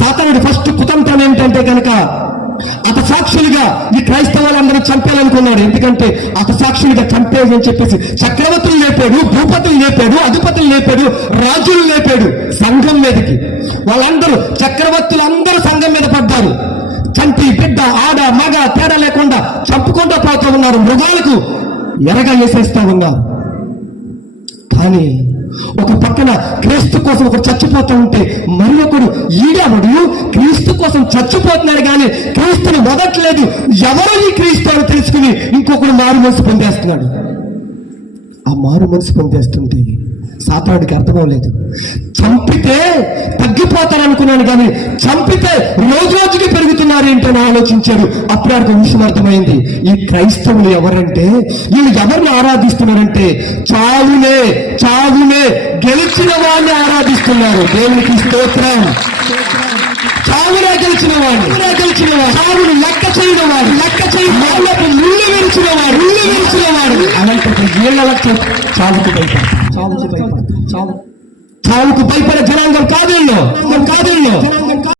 సాతానుడి first కుతంత్రం ఏంటంటే కనుక హతసాక్షులుగా ఈ క్రైస్తవులందరూ చంపేయాలనుకున్నాడు. ఎందుకంటే హతసాక్షులుగా చంపేదని చెప్పేసి చక్రవర్తులు లేపాడు, భూపతులు లేపాడు, అధిపతులు లేపాడు, రాజులు లేపాడు సంఘం మీదకి. వాళ్ళందరూ చక్రవర్తులందరూ సంఘం మీద పడ్డారు. చంటి బిడ్డ ఆడ మగ తేడా లేకుండా చంపుకుంటూ పోతూ ఉన్నారు, మృగాలకు ఎరగా వేసేస్తూ ఉన్నారు. కానీ ఒక పక్కన క్రీస్తు కోసం ఒకరు చచ్చిపోతూ ఉంటే మరి ఒకడు ఈడవడు క్రీస్తు కోసం చచ్చిపోతున్నాడు కానీ క్రీస్తుని మొదట్లేదు, ఎవరో ఈ క్రీస్తు అని తెలుసుకుని ఇంకొకడు మారు మనసు పొందేస్తున్నాడు. ఆ మారు మనసు పొందేస్తుంటే సాతానుడికి అర్థమవలేదు. చంపితే తగ్గిపోతారనుకున్నాను కానీ చంపితే రోజు రోజుకి పెరుగుతున్నారు ఏంటని ఆలోచించాడు. అప్పుడు ఒక విషయం అర్థమైంది, ఈ క్రైస్తవులు ఎవరంటే వీళ్ళు ఎవరిని ఆరాధిస్తున్నారంటే చావునే గెలిచిన వాడిని ఆరాధిస్తున్నారు. దేవునికి స్తోత్రం. చావునే గెలిచిన వాడు, చావును లెక్క చేయని వాడు, ముళ్ళు విరిచిన వాడు అలాంటి వీళ్ళ చావుకు భయపడే జనాంగం కాదు.